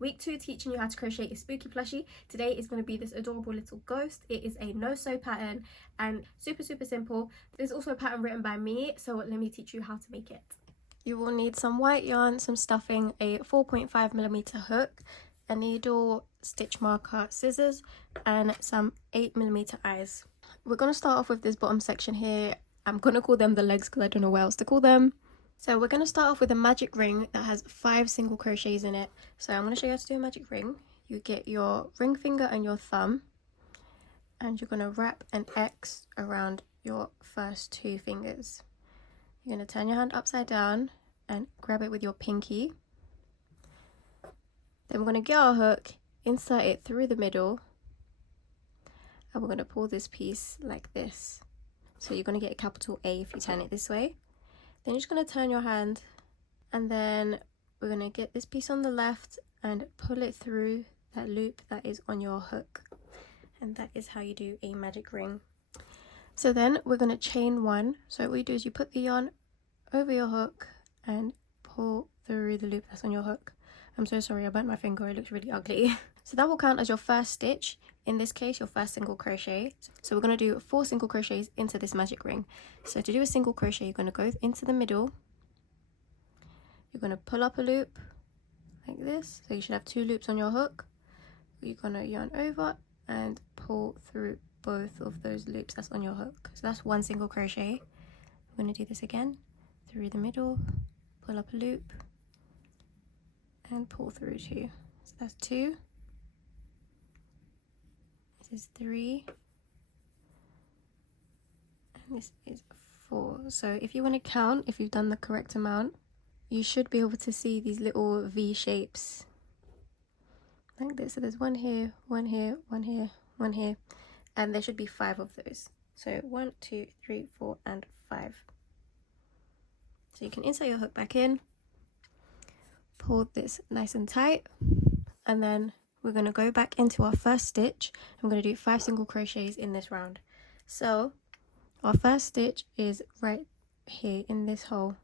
Week 2 teaching you how to crochet a spooky plushie. Today is going to be this adorable little ghost. It is a no-sew pattern and super simple. There's also a pattern written by me, so let me teach you how to make it. You will need some white yarn, some stuffing, a 4.5mm hook, a needle, stitch marker, scissors, and some 8mm eyes. We're going to start off with this bottom section here. I'm going to call them the legs because I don't know what else to call them. So we're going to start off with a magic ring that has 5 single crochets in it. So I'm going to show you how to do a magic ring. You get your ring finger and your thumb, and you're going to wrap an X around your first 2 fingers. You're going to turn your hand upside down and grab it with your pinky. Then we're going to get our hook, insert it through the middle, and we're going to pull this piece like this. So you're going to get a capital A if you turn it this way. Then you're just going to turn your hand, and then we're going to get this piece on the left and pull it through that loop that is on your hook. And that is how you do a magic ring. So then we're going to chain 1. So what you do is you put the yarn over your hook and pull through the loop that's on your hook. I'm so sorry, I burnt my finger, it looks really ugly. So that will count as your first stitch, in this case your first single crochet. So we're going to do 4 single crochets into this magic ring. So to do a single crochet, you're going to go into the middle, you're going to pull up a loop like this, so you should have 2 loops on your hook. You're going to yarn over and pull through both of those loops that's on your hook. So that's 1 single crochet. We're going to do this again, through the middle, pull up a loop and pull through 2. So that's 2. This is 3, and this is 4. So if you want to count, if you've done the correct amount, you should be able to see these little V shapes like this. So there's 1 here, 1 here, 1 here, 1 here, and there should be 5 of those. So 1, 2, 3, 4, and 5. So you can insert your hook back in, pull this nice and tight, and then we're going to go back into our first stitch. I'm going to do 5 single crochets in this round. So our first stitch is right here in this hole.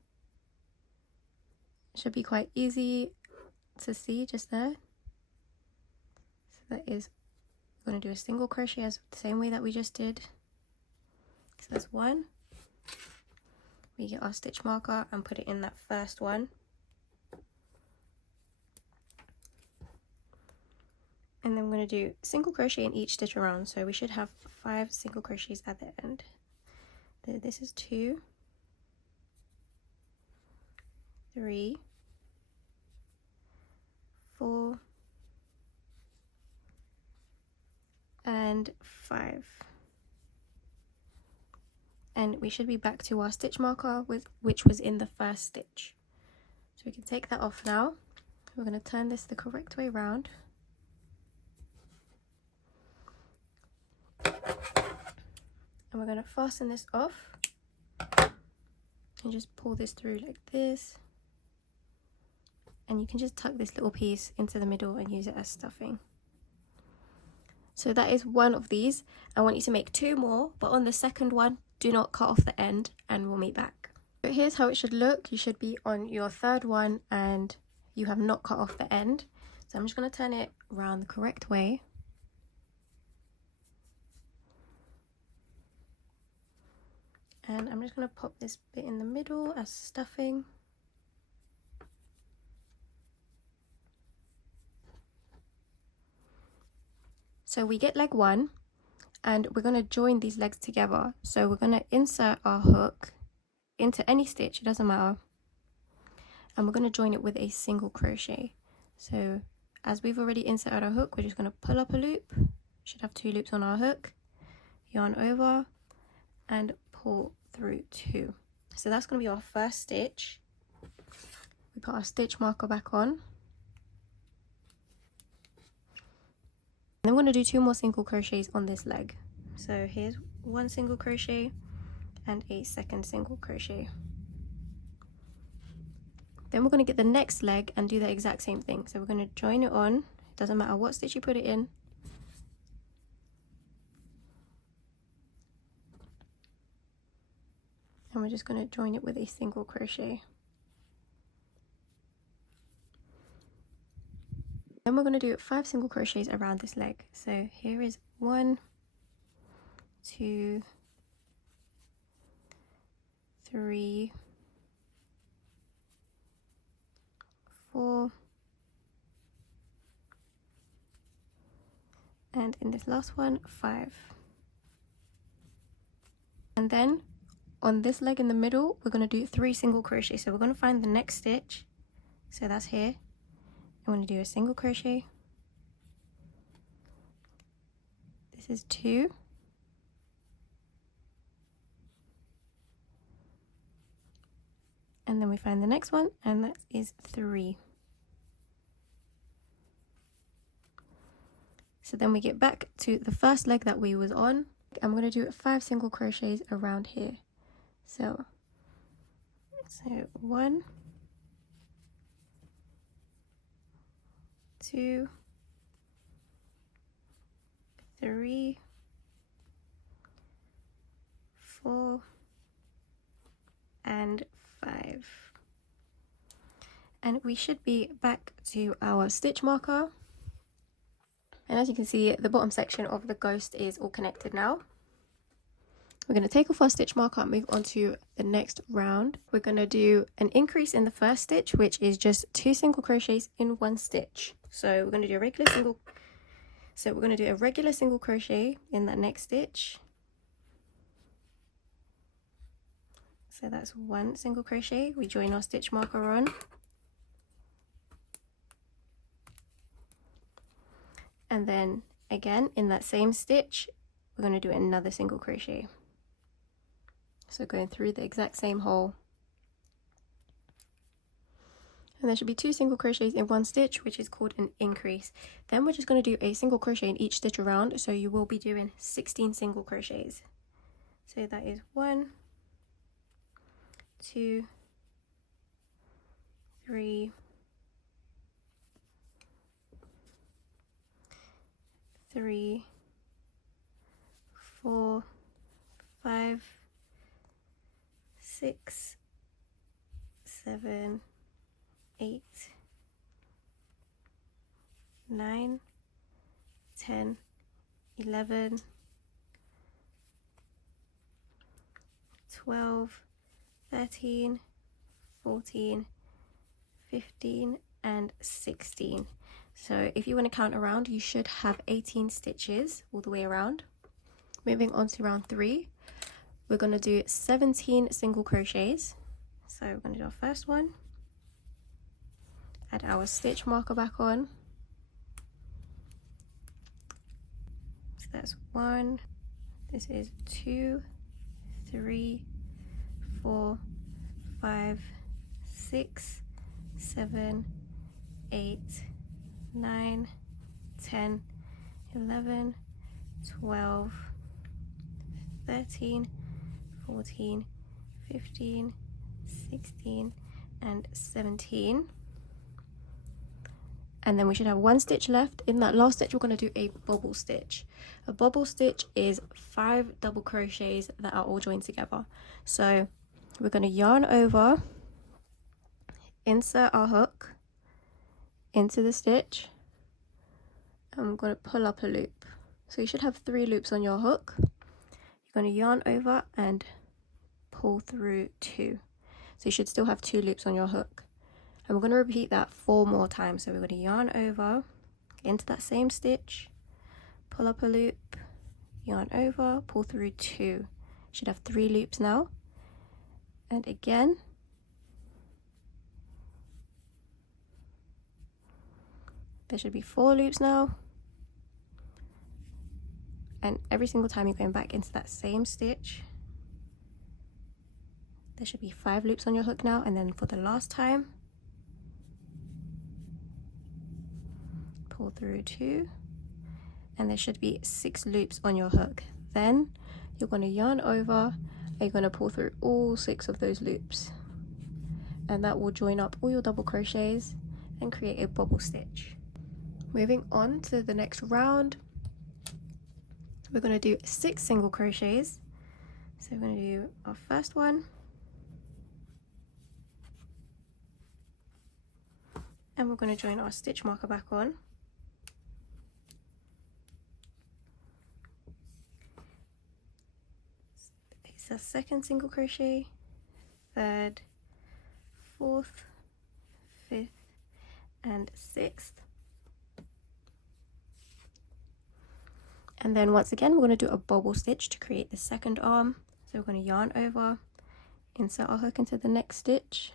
It should be quite easy to see just there. So that is, we're going to do a single crochet as the same way that we just did. So that's 1. We get our stitch marker and put it in that first one. And then we're going to do single crochet in each stitch around, so we should have 5 single crochets at the end. This is 2, 3, 4, and 5. And we should be back to our stitch marker which was in the first stitch. So we can take that off now. We're going to turn this the correct way around. And we're going to fasten this off and just pull this through like this, and you can just tuck this little piece into the middle and use it as stuffing. So that is 1 of these. I want you to make 2 more, but on the second one do not cut off the end, and we'll meet back. But here's how it should look. You should be on your 3rd one and you have not cut off the end. So I'm just going to turn it around the correct way. And I'm just going to pop this bit in the middle as stuffing. So we get leg 1, and we're going to join these legs together. So we're going to insert our hook into any stitch, it doesn't matter. And we're going to join it with a single crochet. So as we've already inserted our hook, we're just going to pull up a loop. We should have 2 loops on our hook. Yarn over and pull through 2. So that's going to be our first stitch. We put our stitch marker back on, and then we're going to do 2 more single crochets on this leg. So here's 1 single crochet and a 2nd single crochet. Then we're going to get the next leg and do the exact same thing. So we're going to join it on, it doesn't matter what stitch you put it in. And we're just going to join it with a single crochet. Then we're going to do 5 single crochets around this leg. So here is 1, 2, 3, 4, and in this last one, 5. And then on this leg in the middle, we're going to do 3 single crochets. So we're going to find the next stitch. So that's here. I'm going to do a single crochet. This is 2. And then we find the next one, and that is 3. So then we get back to the first leg that we was on. I'm going to do 5 single crochets around here. So 1, 2, 3, 4, and 5. And we should be back to our stitch marker. And as you can see, the bottom section of the ghost is all connected now. We're going to take off our stitch marker and move on to the next round. We're going to do an increase in the first stitch, which is just 2 single crochets in 1 stitch. So we're going to do a regular single. So we're going to do a regular single crochet in that next stitch. So that's 1 single crochet. We join our stitch marker on. And then again in that same stitch, we're going to do another single crochet. So going through the exact same hole. And there should be 2 single crochets in 1 stitch, which is called an increase. Then we're just going to do a single crochet in each stitch around, so you will be doing 16 single crochets. So that is 1, 2, 3, 4, 5, 6, 7, 8, 9, 10, 11, 12, 13, 14, 15, and 16. So if you want to count around, you should have 18 stitches all the way around. Moving on to round 3, we're going to do 17 single crochets. So we're going to do our first one, add our stitch marker back on. So that's 1, this is 2, 3, 4, 5, 6, 7, 8, 9, 10, 11, 12, 13, 14, 15, 16, and 17. And then we should have 1 stitch left. In that last stitch, we're going to do a bobble stitch. A bobble stitch is 5 double crochets that are all joined together. So we're going to yarn over, insert our hook into the stitch. I'm going to pull up a loop. So you should have 3 loops on your hook. You're going to yarn over and pull through 2. So you should still have 2 loops on your hook. And we're going to repeat that 4 more times. So we're going to yarn over into that same stitch, pull up a loop, yarn over, pull through 2. Should have 3 loops now. And again, there should be 4 loops now. And every single time you're going back into that same stitch, there should be 5 loops on your hook now. And then for the last time, pull through 2, and there should be 6 loops on your hook. Then you're going to yarn over and you're going to pull through all 6 of those loops, and that will join up all your double crochets and create a bobble stitch. Moving on to the next round, we're going to do 6 single crochets. So we're going to do our first one, and we're going to join our stitch marker back on. is our second single crochet, third, fourth, fifth, and sixth. And then once again, we're going to do a bobble stitch to create the second arm. So we're going to yarn over, insert our hook into the next stitch,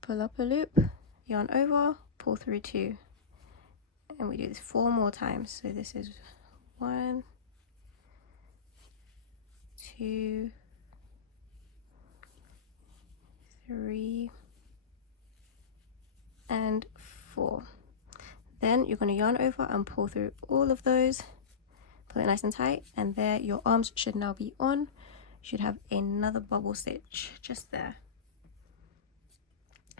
pull up a loop, yarn over, pull through 2, and we do this 4 more times. So this is 1, 2, 3, and 4. Then you're going to yarn over and pull through all of those, pull it nice and tight, and there your arms should now be on. You should have another bubble stitch just there.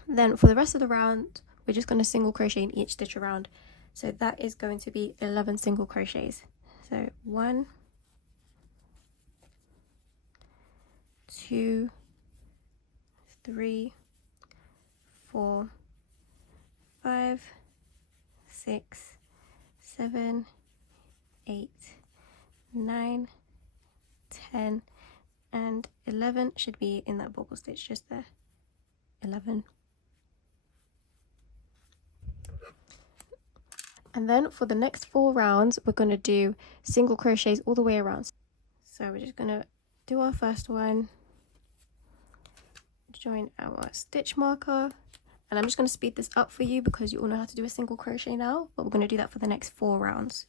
Then for the rest of the round, we're just going to single crochet in each stitch around. So that is going to be 11 single crochets. So 1, 2, 3, 4, 5, 6, 7, 8, 9, 10, and 11 should be in that bobble stitch just there. 11. And then for the next 4 rounds, we're going to do single crochets all the way around. So we're just going to do our first one, join our stitch marker, and I'm just going to speed this up for you because you all know how to do a single crochet now, but we're going to do that for the next 4 rounds.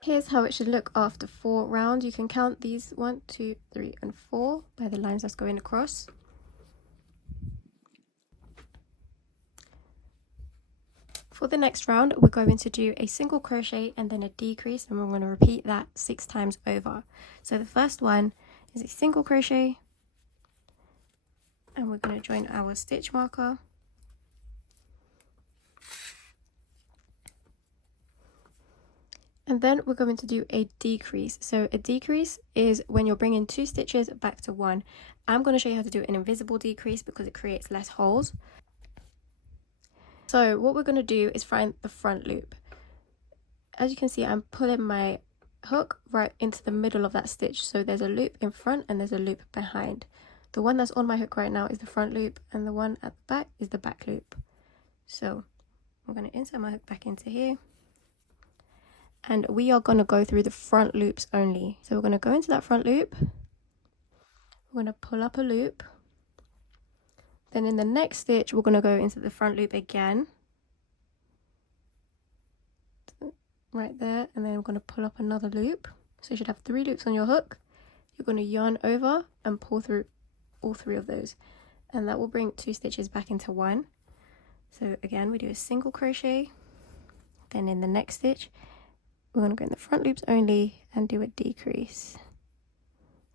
Here's how it should look after 4 rounds. You can count these 1, 2, 3, and 4 by the lines that's going across. For the next round, we're going to do a single crochet and then a decrease, and we're going to repeat that 6 times over. So the first one is a single crochet, and we're going to join our stitch marker. And then we're going to do a decrease. So a decrease is when you're bringing 2 stitches back to 1. I'm going to show you how to do an invisible decrease because it creates less holes. So what we're going to do is find the front loop. As you can see, I'm pulling my hook right into the middle of that stitch. So there's a loop in front and there's a loop behind. The one that's on my hook right now is the front loop, and the one at the back is the back loop. So I'm going to insert my hook back into here. And we are going to go through the front loops only. So we're going to go into that front loop. We're going to pull up a loop. Then in the next stitch, we're going to go into the front loop again. Right there. And then we're going to pull up another loop. So you should have 3 loops on your hook. You're going to yarn over and pull through all 3 of those. And that will bring 2 stitches back into 1. So again, we do a single crochet. Then in the next stitch, we're going to go in the front loops only and do a decrease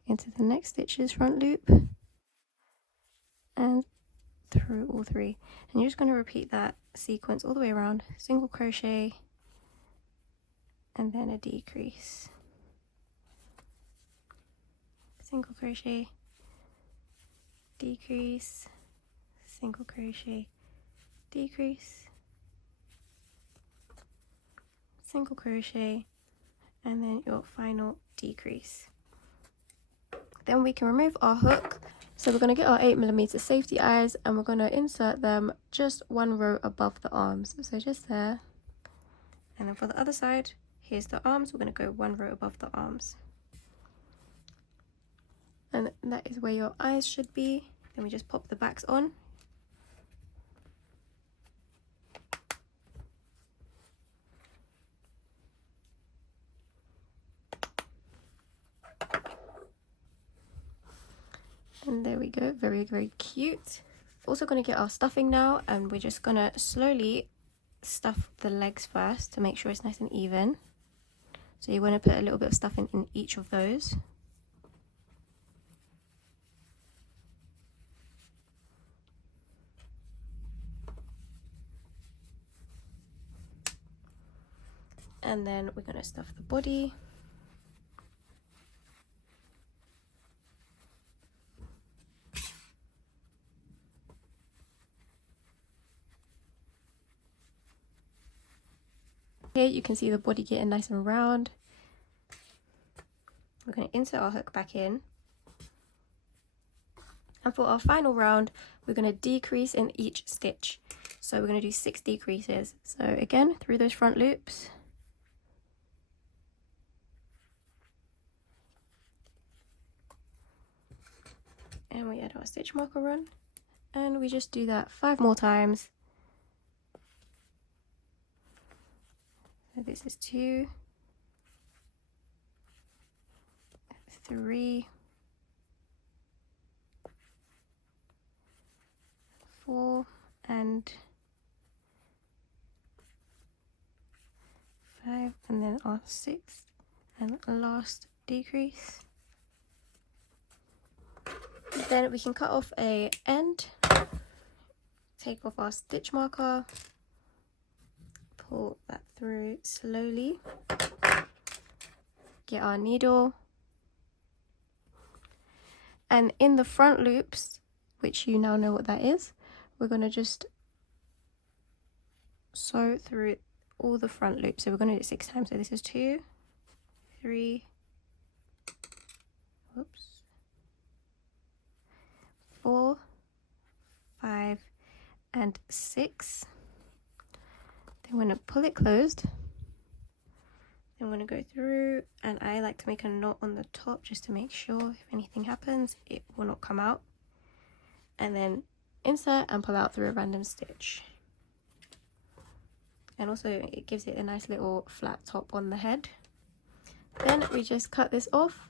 into the next stitch's front loop and through all 3. And you're just going to repeat that sequence all the way around. Single crochet and then a decrease. Single crochet, decrease, single crochet, decrease, single crochet, and then your final decrease. Then we can remove our hook. So we're going to get our 8mm safety eyes and we're going to insert them just 1 row above the arms. So just there. And then for the other side, here's the arms. We're going to go 1 row above the arms. And that is where your eyes should be. Then we just pop the backs on. And there we go, very, very cute. Also going to get our stuffing now, and we're just going to slowly stuff the legs first to make sure it's nice and even. So you want to put a little bit of stuffing in each of those. And then we're going to stuff the body. Here you can see the body getting nice and round. We're going to insert our hook back in. And for our final round, we're going to decrease in each stitch. So we're going to do 6 decreases. So again, through those front loops. And we add our stitch marker on. And we just do that 5 more times. So this is 2, 3, 4, and 5, and then our 6th and last decrease. Then we can cut off a end, take off our stitch marker, pull that through slowly, get our needle, and in the front loops, which you now know what that is, we're going to just sew through all the front loops. So we're going to do it 6 times. So this is 2, 3, whoops, 4, 5, and 6. Then we're going to pull it closed. Then we're going to go through, and I like to make a knot on the top just to make sure if anything happens it will not come out. And then insert and pull out through a random stitch. And also it gives it a nice little flat top on the head. Then we just cut this off.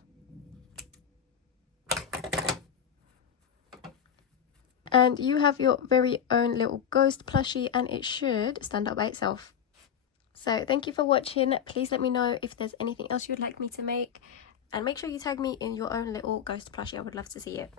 And you have your very own little ghost plushie, and it should stand up by itself. So thank you for watching. Please let me know if there's anything else you'd like me to make. And make sure you tag me in your own little ghost plushie. I would love to see it.